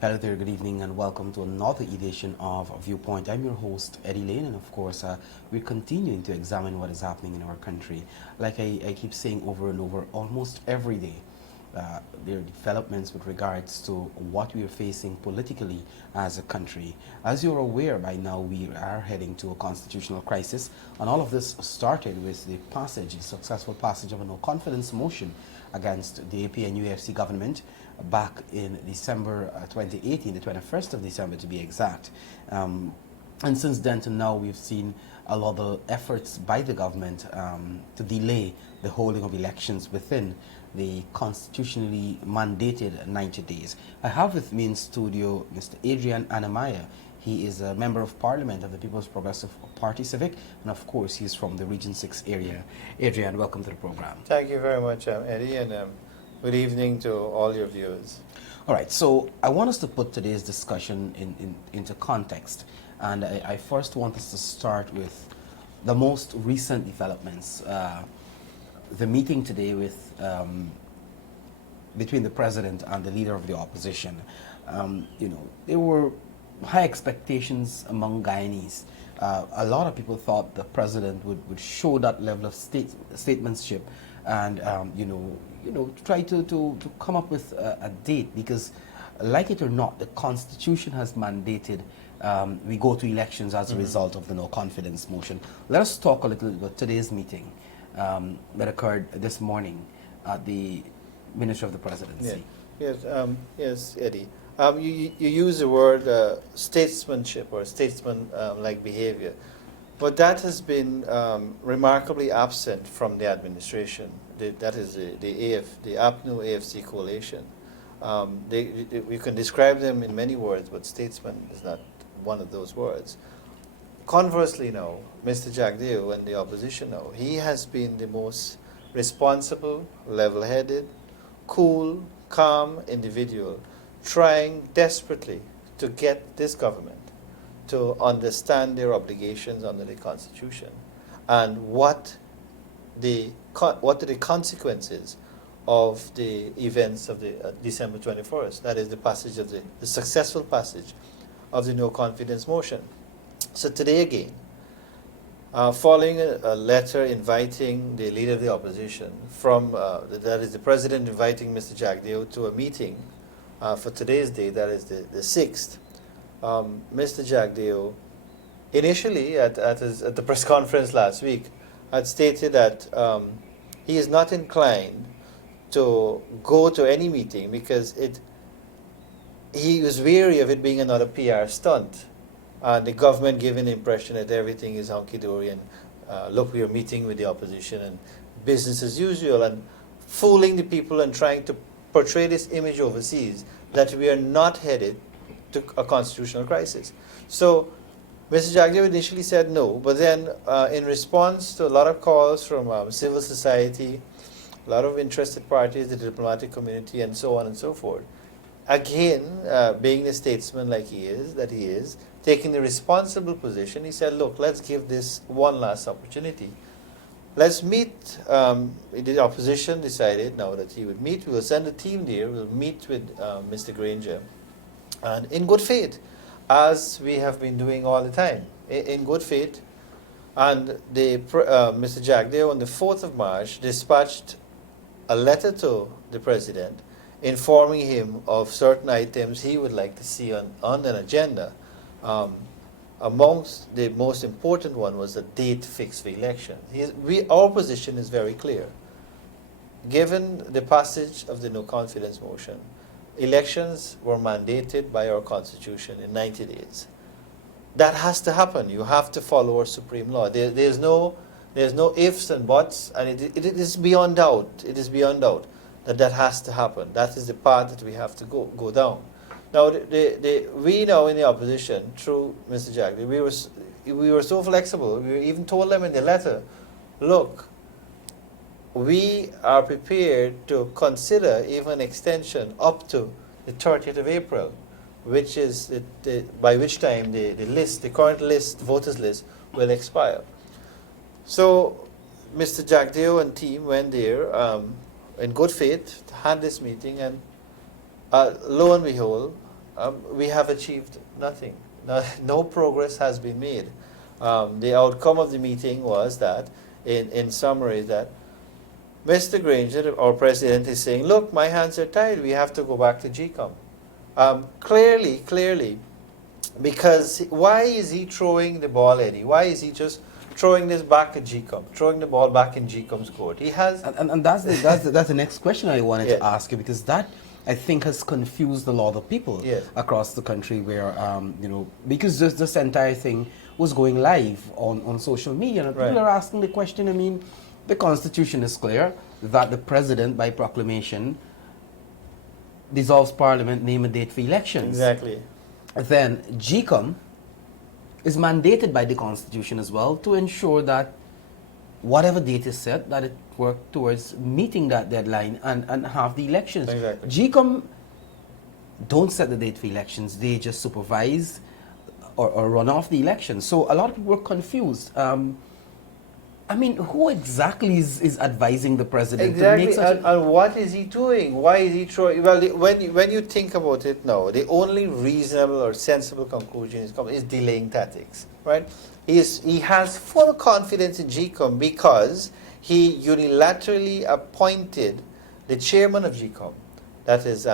Hello there, good evening, and welcome to another edition of Viewpoint. I'm your host, Eddie Lane, and of course, we're continuing to examine what is happening in our country. Like I keep saying over and over, almost every day, there are developments with regards to what we are facing politically as a country. As you're aware by now, we are heading to a constitutional crisis, and all of this started with the successful passage of a no-confidence motion against the AP and UFC government back in December 2018, the 21st of December to be exact. And since then to now, we've seen a lot of efforts by the government to delay the holding of elections within the constitutionally mandated 90 days. I have with me in studio Mr. Adrian Anamayah. He is a member of parliament of the People's Progressive Party Civic, and of course, he's from the Region 6 area. Adrian, welcome to the program. Thank you very much, Eddie, and good evening to all your viewers. All right, so I want us to put today's discussion into context, and I first want us to start with the most recent developments. The meeting today with between the president and the leader of the opposition. There were high expectations among Guyanese. A lot of people thought the president would show that level of statesmanship and try to come up with a date, because like it or not, the Constitution has mandated we go to elections as a result of the no confidence motion. Let us talk a little about today's meeting that occurred this morning at the Ministry of the Presidency. Yes, Eddie. You use the word statesmanship or statesman-like behavior, but that has been remarkably absent from the administration. That is the APNU AFC coalition. We can describe them in many words, but statesman is not one of those words. Conversely now, Mr. Jagdeo and the opposition now, he has been the most responsible, level-headed, cool, calm individual, trying desperately to get this government to understand their obligations under the Constitution and what are the consequences of the events of the December 21st. That is the successful passage of the no confidence motion. So today again, following a letter inviting the leader of the opposition that is the president inviting Mr. Jagdeo to a meeting for today's day, that is the 6th, Mr. Jagdeo initially at the press conference last week had stated that he is not inclined to go to any meeting because he was weary of it being another PR stunt. The government giving the impression that everything is hunky-dory and look, we are meeting with the opposition and business as usual, and fooling the people and trying to portray this image overseas that we are not headed to a constitutional crisis. So Mr. Jagdeo initially said no, but then in response to a lot of calls from civil society, a lot of interested parties, the diplomatic community, and so on and so forth, again, being the statesman like he is, taking the responsible position, he said, look, let's give this one last opportunity. Let's meet. The opposition decided now that he would meet. We will send a team there. We'll meet with Mr. Granger. And in good faith, as we have been doing all the time, in good faith. And Mr. Jagdeo on the 4th of March dispatched a letter to the president informing him of certain items he would like to see on an agenda. Amongst the most important one was a date fixed for election. Our position is very clear. Given the passage of the no confidence motion, elections were mandated by our Constitution in 90 days. That has to happen. You have to follow our supreme law. There's no ifs and buts, and it is beyond doubt. It is beyond doubt that has to happen. That is the path that we have to go down. Now, we now in the opposition, through Mr. Jagdeo, we were so flexible. We even told them in the letter, look, we are prepared to consider even an extension up to the 30th of April, which is by which time the current list, voters list, will expire. So Mr. Jagdeo and team went there in good faith, had this meeting, and lo and behold, we have achieved nothing. No progress has been made. The outcome of the meeting was that, in summary, that Mr. Granger, our president, is saying, look, my hands are tied. We have to go back to GCOM. Clearly, because why is he throwing the ball, Eddie? Why is he just throwing this back at GCOM, throwing the ball back in GCOM's court? He has... And that's the next question I wanted Yeah. to ask you, because that, I think, has confused a lot of people Yes. across the country where, because this entire thing was going live on social media. And people Right. are asking the question, I mean, the Constitution is clear that the President, by proclamation, dissolves Parliament, name a date for elections. Exactly. Then GCOM is mandated by the Constitution as well to ensure that whatever date is set, that it work towards meeting that deadline and have the elections. Exactly. GCOM don't set the date for elections, they just supervise or run off the elections. So a lot of people were confused. I mean, who exactly is advising the president to Exactly, make such and what is he doing? Why is he throwing? Well, when you think about it now, the only reasonable or sensible conclusion is delaying tactics, right? He has full confidence in GCOM because he unilaterally appointed the chairman of GCOM, that is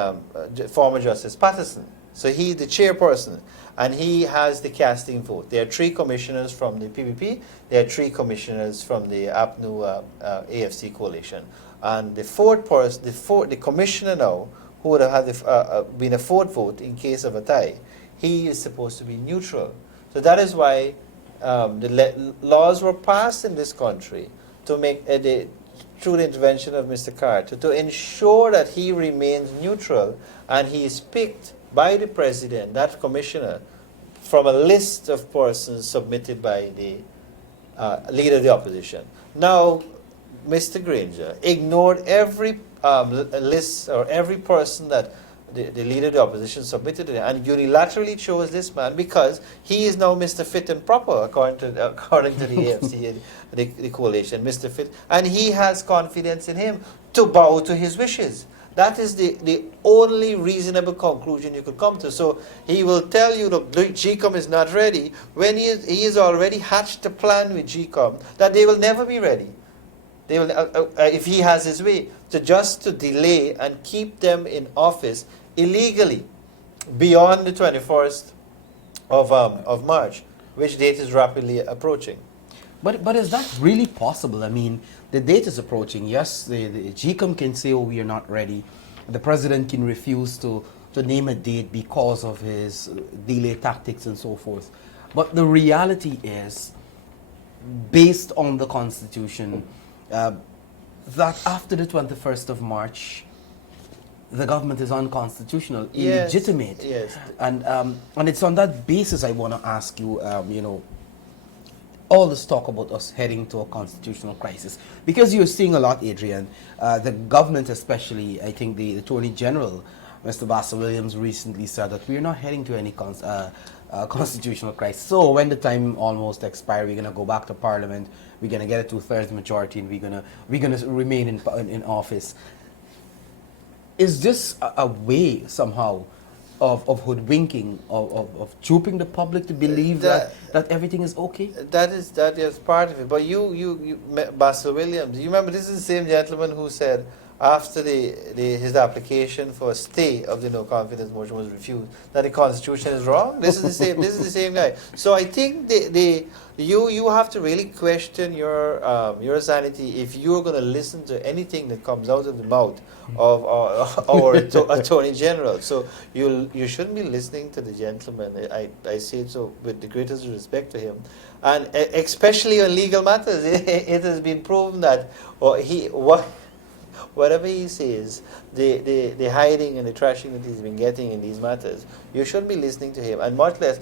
former Justice Patterson. So he's the chairperson, and he has the casting vote. There are 3 commissioners from the PPP, there are 3 commissioners from the APNU AFC coalition. And the fourth person, the commissioner now, who would have had been a 4th vote in case of a tie, he is supposed to be neutral. So that is why laws were passed in this country to make, through the intervention of Mr. Carter, to ensure that he remains neutral, and he is picked by the president, that commissioner, from a list of persons submitted by the leader of the opposition. Now, Mr. Granger ignored every list or every person that the leader of the opposition submitted to him, and unilaterally chose this man because he is now Mr. Fit and Proper, according to the AFC, the coalition, Mr. Fit, and he has confidence in him to bow to his wishes. That is the only reasonable conclusion you could come to. So he will tell you, look, GCOM is not ready, when he has already hatched a plan with GCOM that they will never be ready. They will, if he has his way, to delay and keep them in office illegally beyond the 21st of March, which date is rapidly approaching. But is that really possible? I mean, the date is approaching. Yes, the GCOM can say, oh, we are not ready. The president can refuse to name a date because of his delay tactics and so forth. But the reality is, based on the Constitution, that after the 21st of March, the government is unconstitutional, illegitimate. Yes. And it's on that basis I want to ask you, all this talk about us heading to a constitutional crisis. Because you're seeing a lot, Adrian, the government especially, I think the Attorney General, Mr. Bassel Williams, recently said that we're not heading to any constitutional crisis. So when the time almost expires, we're going to go back to Parliament, we're going to get a 2/3 majority, and we're going to remain in office. Is this a way somehow of hoodwinking, of duping the public to believe that everything is okay? That is part of it. But you Bassel Williams, you remember this is the same gentleman who said after his application for a stay of the no confidence motion was refused that the Constitution is wrong. This is the same guy. So I think you have to really question your sanity if you're going to listen to anything that comes out of the mouth of our Attorney General. So you shouldn't be listening to the gentleman. I say it so with the greatest respect to him, and especially on legal matters. It has been proven that whatever he says, the hiding and the trashing that he's been getting in these matters, you shouldn't be listening to him, and much less.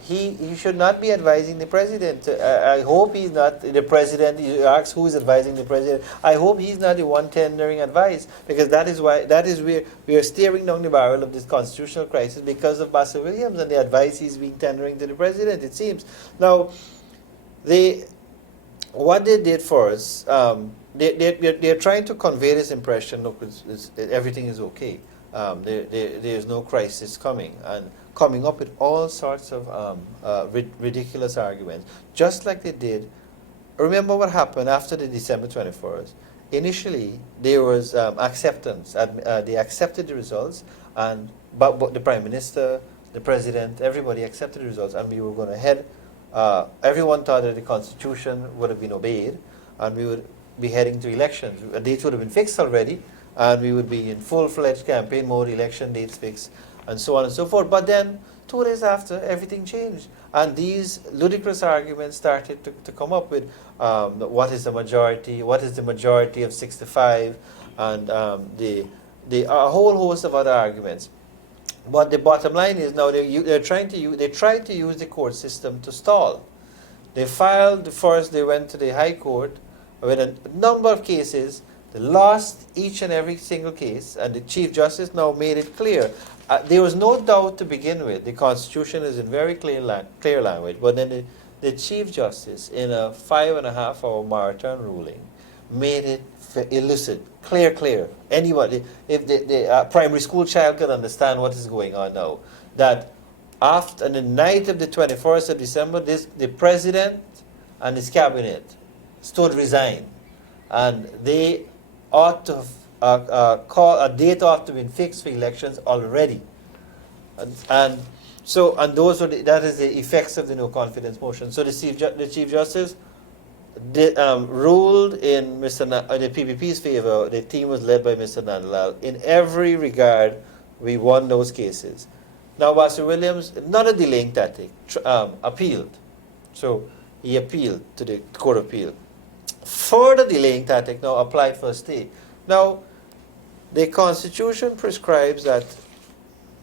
He should not be advising the president. I hope he's not the president. You ask who is advising the president. I hope he's not the one tendering advice, because that is where we are steering down the barrel of this constitutional crisis because of Bassel Williams and the advice he's been tendering to the president, it seems. Now, what they did for us, they're trying to convey this impression, look, everything is okay. There is no crisis coming, and coming up with all sorts of ridiculous arguments, just like they did. Remember what happened after the December 21st? Initially, there was acceptance. They accepted the results, and but the Prime Minister, the President, everybody accepted the results, and we were going to head. Everyone thought that the Constitution would have been obeyed, and we would be heading to elections. A date would have been fixed already, and we would be in full-fledged campaign mode, election dates fixed, and so on and so forth. But then, 2 days after, everything changed. And these ludicrous arguments started to come up with what is the majority, what is the majority of 65, and a whole host of other arguments. But the bottom line is now they tried to use the court system to stall. They filed first. They went to the High Court with a number of cases. They lost each and every single case, and the Chief Justice now made it clear. There was no doubt to begin with. The Constitution is in very clear language. But then the Chief Justice, in a 5.5-hour marathon ruling, made it elucid, clear. Anybody, if the primary school child can understand what is going on now, that after the night of the 21st of December, the President and his cabinet stood resigned, and they ought to call a date ought to be fixed for elections already, and those are that is the effects of the no confidence motion. So the Chief Justice ruled in the PPP's favor. The team was led by Mr. Nandalal. In every regard, we won those cases. Now, Bassett Williams, not a delaying tactic, appealed. So he appealed to the Court of Appeal. Further delaying tactic now applied for a stay. Now, the Constitution prescribes that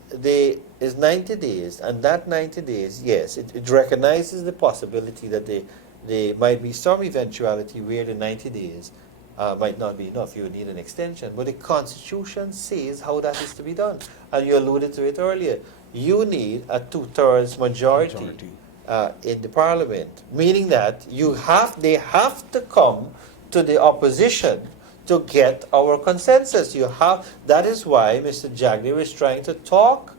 there is 90 days, and that 90 days, yes, it recognizes the possibility that there might be some eventuality where the 90 days might not be enough. You would need an extension. But the Constitution says how that is to be done. And you alluded to it earlier. You need a 2/3 majority. In the Parliament, meaning that they have to come to the opposition to get our consensus. That is why Mr. Jagdeep is trying to talk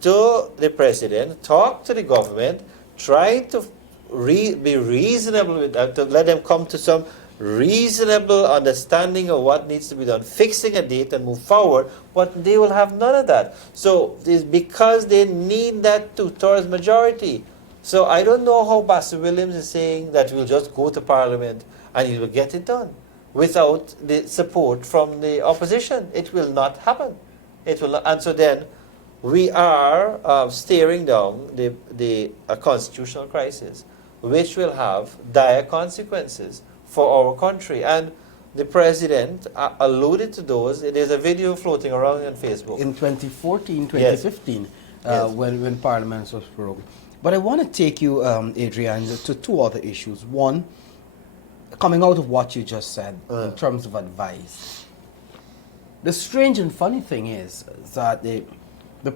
to the President, talk to the government, try to be reasonable with that, to let them come to some reasonable understanding of what needs to be done, fixing a date and move forward, but they will have none of that. So it's because they need that 2/3 majority. So I don't know how Bassett Williams is saying that we'll just go to Parliament and he will get it done without the support from the opposition. It will not happen. It will not. And so then we are staring down a constitutional crisis, which will have dire consequences for our country. And the President alluded to those. There's a video floating around on Facebook. In 2014, 2015, Yes. When Parliament was prorogued. But I want to take you, Adrian, to 2 other issues. One, coming out of what you just said in terms of advice. The strange and funny thing is that the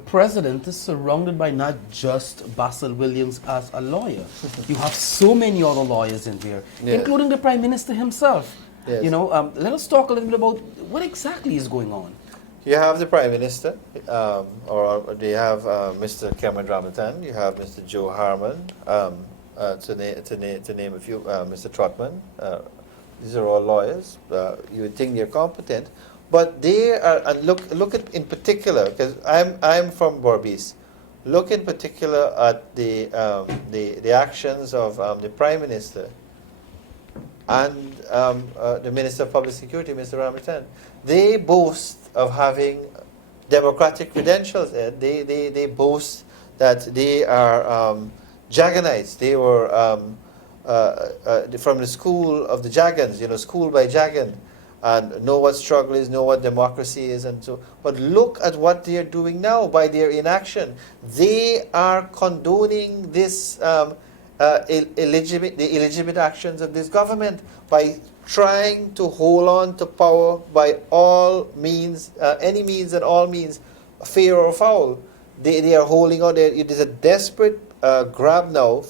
President is surrounded by not just Bassett Williams as a lawyer. You have so many other lawyers in there, including the Prime Minister himself. Yes. Let us talk a little bit about what exactly is going on. You have the Prime Minister, or they have Mr. Cameron Ramatan, you have Mr. Joe Harman, to name a few, Mr. Trotman. These are all lawyers. You would think they're competent, but they are. And look at in particular, because I'm from Berbice. Look in particular at the actions of the Prime Minister and the Minister of Public Security, Mr. Ramatan. They boast of having democratic credentials. They boast that they are Jaganites. They were from the school of the Jagans, school by Jagan, and know what struggle is, know what democracy is, and so. But look at what they are doing now by their inaction. They are condoning this the illegitimate actions of this government by trying to hold on to power by all means, any means and all means, fair or foul. They are holding on. It is a desperate grab now,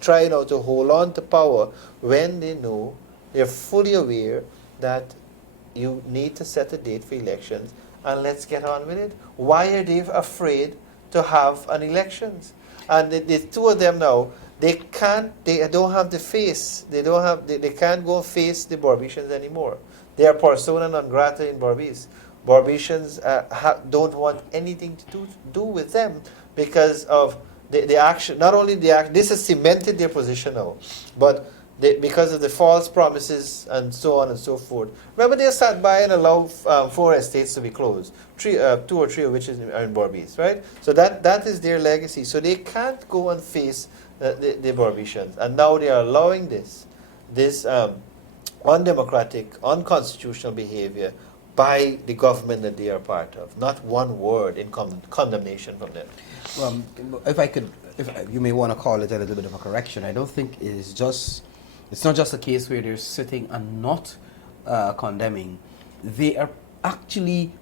trying now to hold on to power when they know, they're fully aware that you need to set a date for elections, and let's get on with it. Why are they afraid to have an elections? And the two of them now, they don't have the face. They can't go face the Berbicians anymore. They are persona non grata in Berbice. Berbicians don't want anything to do with them because of the action. Not only the act, this has cemented their position now, but because of the false promises and so on and so forth. Remember, they sat by and allowed 4 estates to be closed, 2 or 3 of which are in Berbice, right? So that is their legacy. So they can't go and face the Berbicians, and now they are allowing this undemocratic, unconstitutional behavior by the government that they are part of. Not one word in condemnation from them. If you may want to call it a little bit of a correction, I don't think it's not just a case where they're sitting and not condemning. They are actually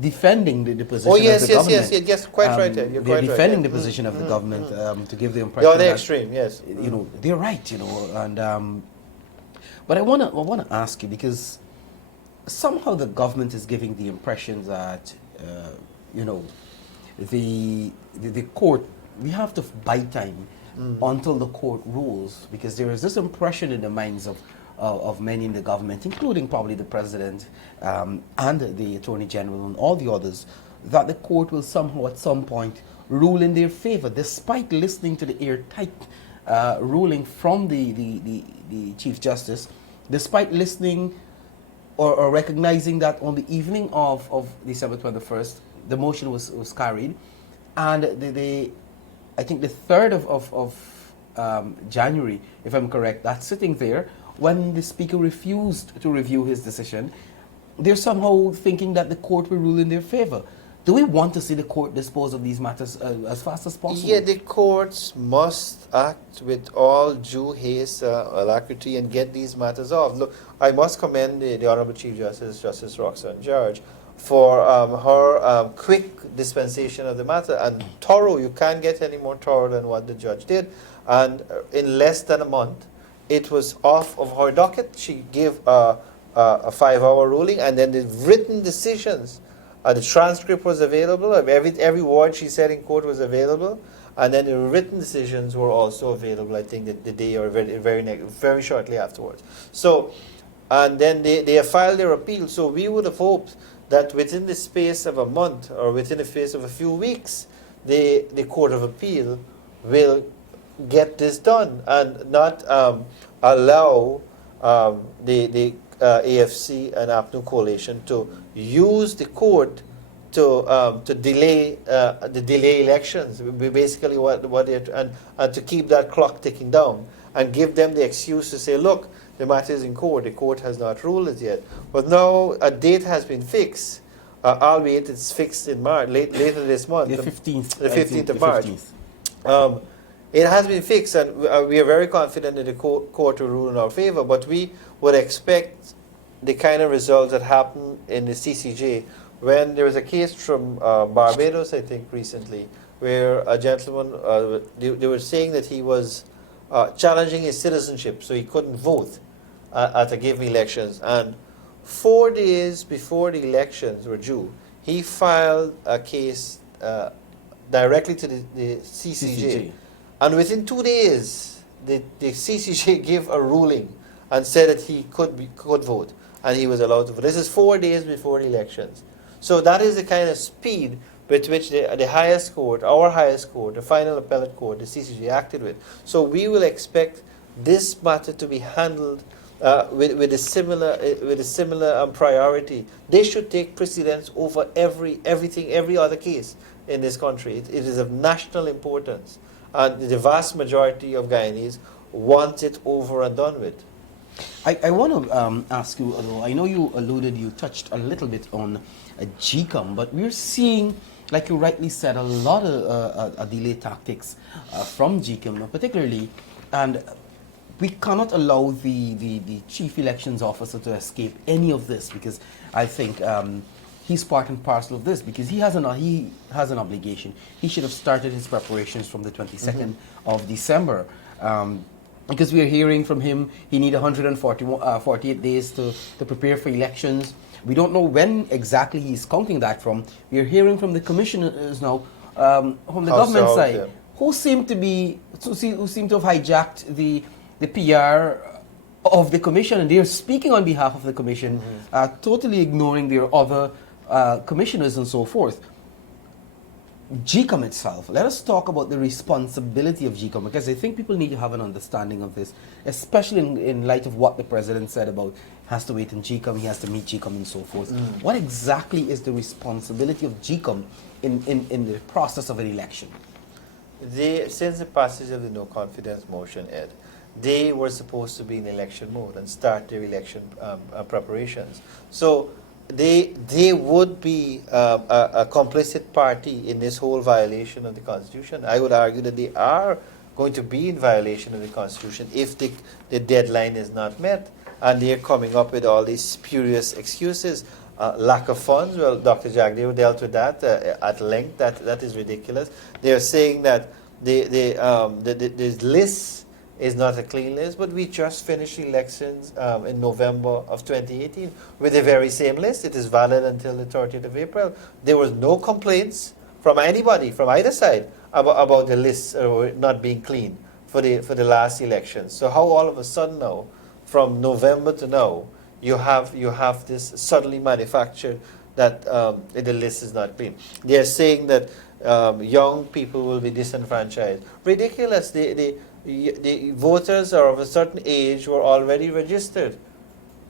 defending the position of the government. Yes, quite right. You're they're quite defending right. the position of the government to give the impression You're the that, extreme, yes. you know, they're right, you know, and but I wanna ask you, because somehow the government is giving the impression that you know, the court, we have to buy time until the court rules, because there is this impression in the minds of many in the government, including probably the president and the attorney general and all the others, that the court will somehow at some point rule in their favor, despite listening to the airtight ruling from the Chief Justice, despite listening or recognizing that on the evening of December 21st, the motion was carried, and I think the 3rd of January, if I'm correct, that's sitting there, when the Speaker refused to review his decision, they're somehow thinking that the court will rule in their favor. Do we want to see the court dispose of these matters as fast as possible? Yeah, the courts must act with all due haste, alacrity, and get these matters off. Look, I must commend the Honorable Chief Justice, Justice Roxanne George, for her quick dispensation of the matter, and thorough. You can't get any more thorough than what the judge did. And in less than a month, it was off of her docket. She gave a 5-hour ruling, and then the written decisions. The transcript was available. Every word she said in court was available, and then the written decisions were also available. I think the day or very shortly afterwards. So, and then they have filed their appeal. So we would have hoped that within the space of a month or within the space of a few weeks, the Court of Appeal will get this done and not allow the AFC and APNU coalition to use the court to delay elections. Basically, what and to keep that clock ticking down and give them the excuse to say, look, the matter is in court. The court has not ruled it yet. But now a date has been fixed, albeit it's fixed in March, later this month. The 15th. The 15th of March. It has been fixed, and we are very confident that the court will rule in our favor, but we would expect the kind of results that happened in the CCJ when there was a case from Barbados, I think, recently, where a gentleman, they were saying that he was challenging his citizenship, so he couldn't vote at a given elections. And 4 days before the elections were due, he filed a case directly to the CCJ. And within 2 days, the CCJ gave a ruling and said that he could vote, and he was allowed to vote. This is 4 days before the elections. So that is the kind of speed with which the highest court, our highest court, the final appellate court, the CCJ acted with. So we will expect this matter to be handled with a similar priority. They should take precedence over every other case in this country. It is of national importance, and the vast majority of Guyanese want it over and done with. I want to ask you, although I know you touched a little bit on GCOM, but we're seeing, like you rightly said, a lot of delay tactics from GCOM, particularly, and we cannot allow the chief elections officer to escape any of this, because I think he's part and parcel of this, because he has an obligation. He should have started his preparations from the 22nd of December. Because we are hearing from him, he needs 148 days to prepare for elections. We don't know when exactly he's counting that from. We're hearing from the commissioners now, from the government side, who seem to have hijacked the PR of the commission, and they're speaking on behalf of the commission, totally ignoring their other commissioners and so forth. GCOM itself, let us talk about the responsibility of GCOM, because I think people need to have an understanding of this, especially in light of what the president said about has to wait in GCOM, he has to meet GCOM and so forth. What exactly is the responsibility of GCOM in the process of an election? Since the passage of the no confidence motion, Ed, they were supposed to be in election mode and start their election preparations. So they would be a complicit party in this whole violation of the Constitution. I would argue that they are going to be in violation of the Constitution if the deadline is not met, and they're coming up with all these spurious excuses. Lack of funds, well, Dr. Jagdeo dealt with that at length. That is ridiculous. They're saying that the list is not a clean list, but we just finished elections in November of 2018 with the very same list. It is valid until the 30th of April. There was no complaints from anybody, from either side, about the list not being clean for the last election. So how all of a sudden now, from November to now, you have this suddenly manufactured that the list is not clean. They are saying that young people will be disenfranchised. Ridiculous. The voters are of a certain age who are already registered.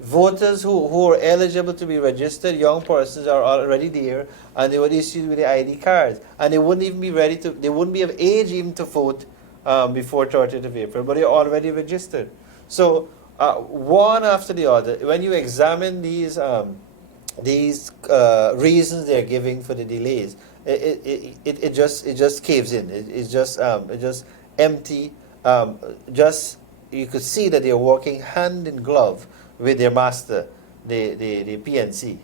Voters who are eligible to be registered, young persons are already there, and they were issued with the ID cards, and they wouldn't even be they wouldn't be of age even to vote before 30th of April, but they're already registered. So one after the other, when you examine these reasons they're giving for the delays, it just caves in. It's just empty. You could see that they're working hand in glove with their master, the PNC,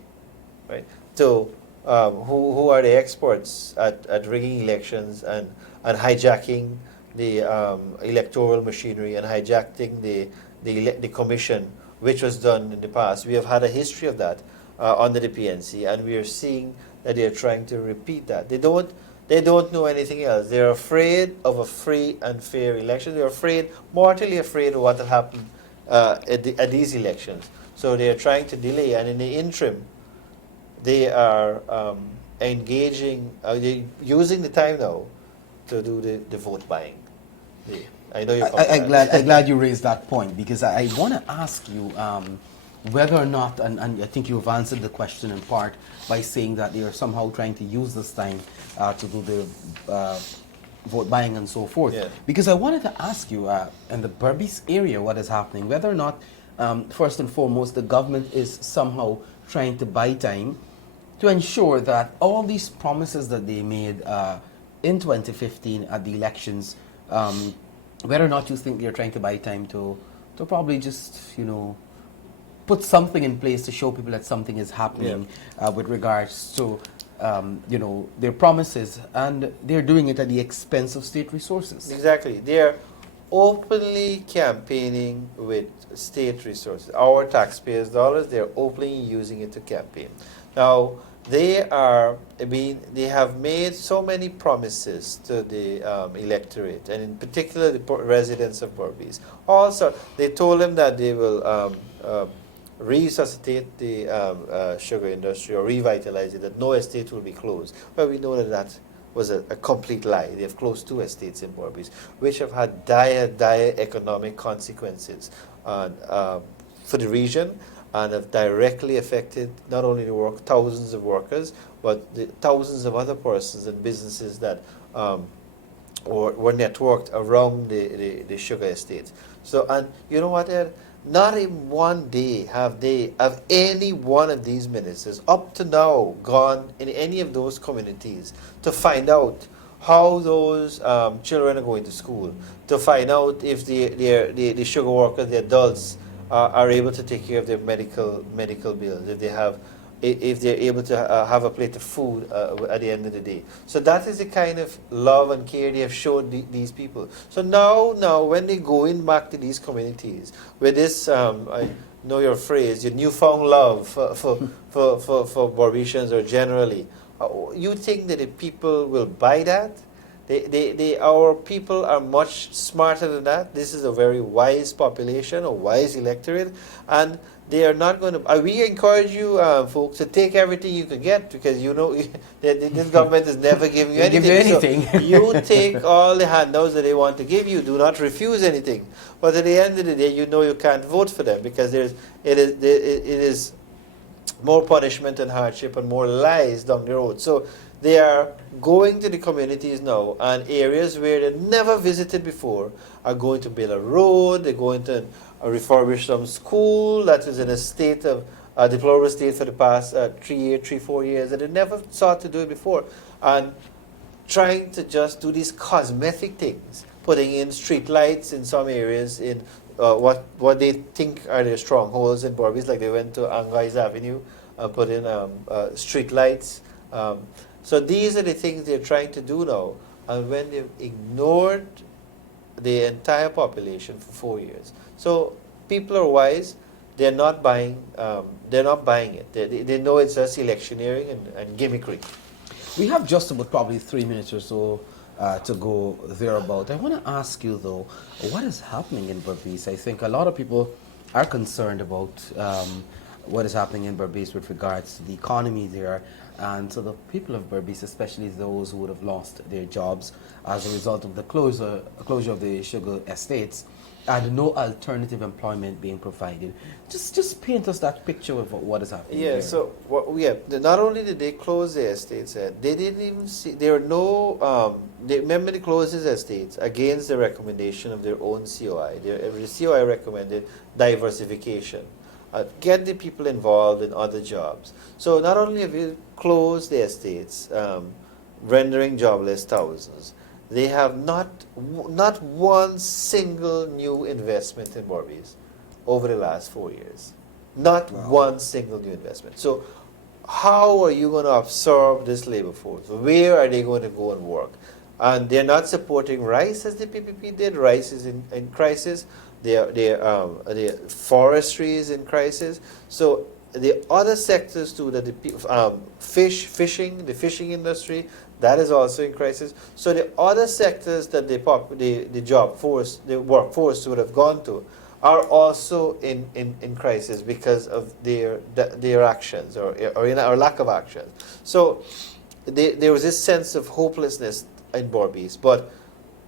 right? So who are the experts at rigging elections and hijacking the electoral machinery and hijacking the commission, which was done in the past. We have had a history of that under the PNC, and we are seeing that they are trying to repeat that. They don't know anything else. They're afraid of a free and fair election. They're mortally afraid of what will happen at these elections. So they are trying to delay, and in the interim, they are engaging, using the time now to do the vote buying. I know you're I'm glad you raised that point, because I want to ask you whether or not, and I think you've answered the question in part by saying that they are somehow trying to use this time to do the vote buying and so forth. Yeah. Because I wanted to ask you, in the Berbice area, what is happening, whether or not, first and foremost, the government is somehow trying to buy time to ensure that all these promises that they made in 2015 at the elections, whether or not you think they're trying to buy time to probably just, put something in place to show people that something is happening with regards to, their promises, and they're doing it at the expense of state resources. Exactly. They're openly campaigning with state resources. Our taxpayers' dollars, they're openly using it to campaign. Now, they have made so many promises to the electorate, and in particular the residents of Berbice. Also, they told them that they will resuscitate the sugar industry or revitalize it, that no estate will be closed. Well, we know that was a complete lie. They have closed 2 estates in Berbice, which have had dire economic consequences for the region, and have directly affected not only thousands of workers, but the thousands of other persons and businesses that were networked around the sugar estates. So, and you know what, Ed? Not in one day have any one of these ministers up to now gone in any of those communities to find out how those children are going to school, to find out if the sugar workers, the adults, are able to take care of their medical bills, if they're able to have a plate of food at the end of the day. So that is the kind of love and care they have showed these people. So now when they go in back to these communities with this know your phrase, your newfound love for Barbicians or generally. You think that the people will buy that? Our people are much smarter than that. This is a very wise population, a wise electorate, and they are not going to. We encourage you, folks, to take everything you can get, because you know this government is never giving you anything. Give you anything. So you take all the handouts that they want to give you. Do not refuse anything. But at the end of the day, you know you can't vote for them, because it is more punishment and hardship and more lies down the road. So they are going to the communities now, and areas where they never visited before are going to build a road. They're going to refurbish some school that is in a state of deplorable state for the past 4 years, and they never sought to do it before. And trying to just do these cosmetic things, putting in street lights in some areas in what they think are their strongholds in Berbice, like they went to Angais Avenue, put in street lights. So these are the things they're trying to do now, and when they've ignored the entire population for 4 years. So people are wise. They're not buying. They're not buying it. They know it's just electioneering and gimmickry. We have just about probably 3 minutes or so to go thereabout. I want to ask you though, what is happening in Berbice? I think a lot of people are concerned about what is happening in Berbice with regards to the economy there, and so the people of Berbice, especially those who would have lost their jobs as a result of the closure of the sugar estates, and no alternative employment being provided. Just paint us that picture of what is happening. Yeah. there. So not only did they close the estates, they didn't even see. There were no. Remember, they closed these estates against the recommendation of their own COI. The COI recommended diversification. Get the people involved in other jobs. So not only have you closed the estates, rendering jobless thousands, they have not one single new investment in Berbice over the last 4 years. Not one single new investment. So how are you going to absorb this labor force? Where are they going to go and work? And they're not supporting rice as the PPP did. Rice is in crisis. Their forestry is in crisis. So the other sectors too, that the fishing, the fishing industry, that is also in crisis. So the other sectors that the job force, the workforce would have gone to, are also in crisis because of their actions or lack of actions. So there was this sense of hopelessness in Berbice, but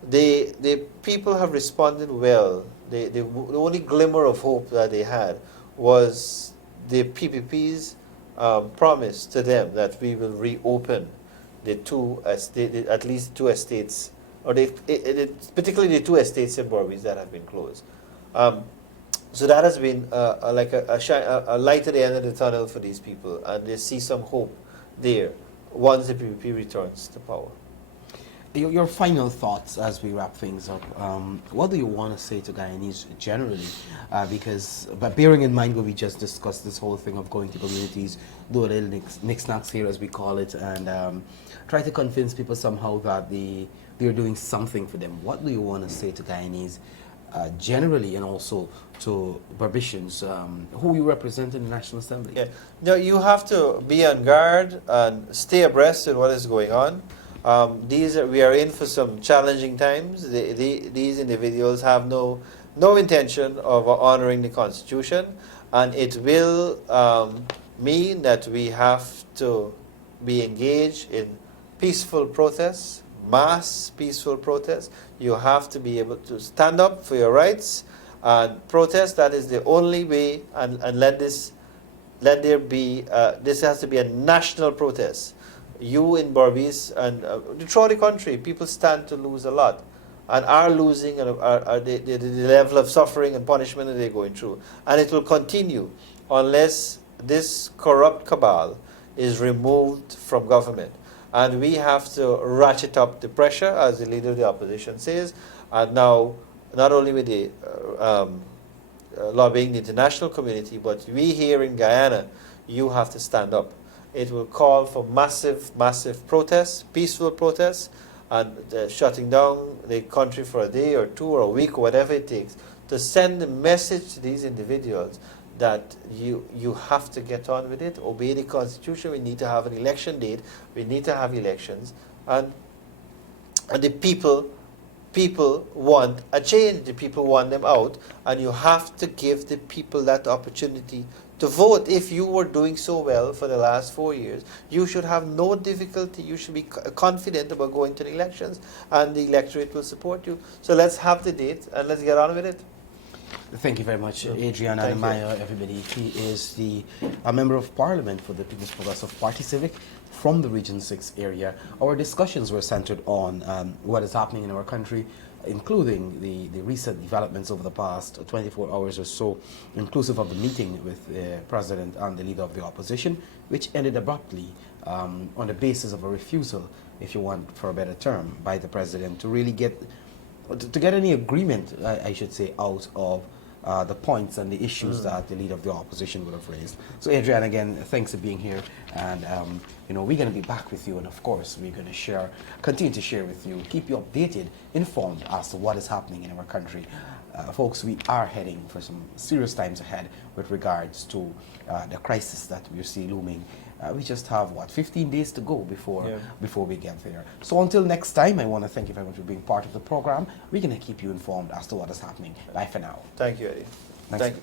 the people have responded well. The only glimmer of hope that they had was the PPP's promise to them that we will reopen at least two estates, or particularly the two estates in Berbice that have been closed. So that has been like a light at the end of the tunnel for these people, and they see some hope there once the PPP returns to power. Your final thoughts as we wrap things up. What do you want to say to Guyanese generally? But bearing in mind what we just discussed, this whole thing of going to communities, do a little knickknacks here as we call it, and try to convince people somehow that they're doing something for them. What do you want to say to Guyanese generally, and also to Berbicians who you represent in the National Assembly? Yeah. No, you have to be on guard and stay abreast of what is going on. We are in for some challenging times. These individuals have no intention of honoring the Constitution, and it will mean that we have to be engaged in peaceful protests, mass peaceful protests. You have to be able to stand up for your rights and protest. That is the only way, and this has to be a national protest. You in Berbice and throughout the country, people stand to lose a lot, and are losing the level of suffering and punishment that they're going through. And it will continue unless this corrupt cabal is removed from government. And we have to ratchet up the pressure, as the leader of the opposition says, and now not only with the lobbying the international community, but we here in Guyana, you have to stand up. It will call for massive protests, peaceful protests, and shutting down the country for a day or two or a week or whatever it takes to send a message to these individuals that you have to get on with it, obey the Constitution. We need to have an election date. We need to have elections, and the people want a change. The people want them out, and you have to give the people that opportunity to vote. If you were doing so well for the last 4 years, you should have no difficulty. You should be confident about going to the elections, and the electorate will support you. So let's have the date, and let's get on with it. Thank you very much, Adrian Anamayah, everybody. He is a Member of Parliament for the People's Progressive Party Civic from the Region 6 area. Our discussions were centered on what is happening in our country, including the recent developments over the past 24 hours or so, inclusive of the meeting with the President and the Leader of the Opposition, which ended abruptly on the basis of a refusal, if you want for a better term, by the President to really get any agreement, I should say, out of the points and the issues that the Leader of the Opposition would have raised. So, Adrian, again, thanks for being here, and we're going to be back with you, and of course, we're going to continue to share with you, keep you updated, informed as to what is happening in our country. Folks, we are heading for some serious times ahead with regards to the crisis that we see looming. We just have, 15 days to go before we get there. So until next time, I want to thank you very much for being part of the program. We're going to keep you informed as to what is happening. Bye for now. Thank you, Eddie. Thank you.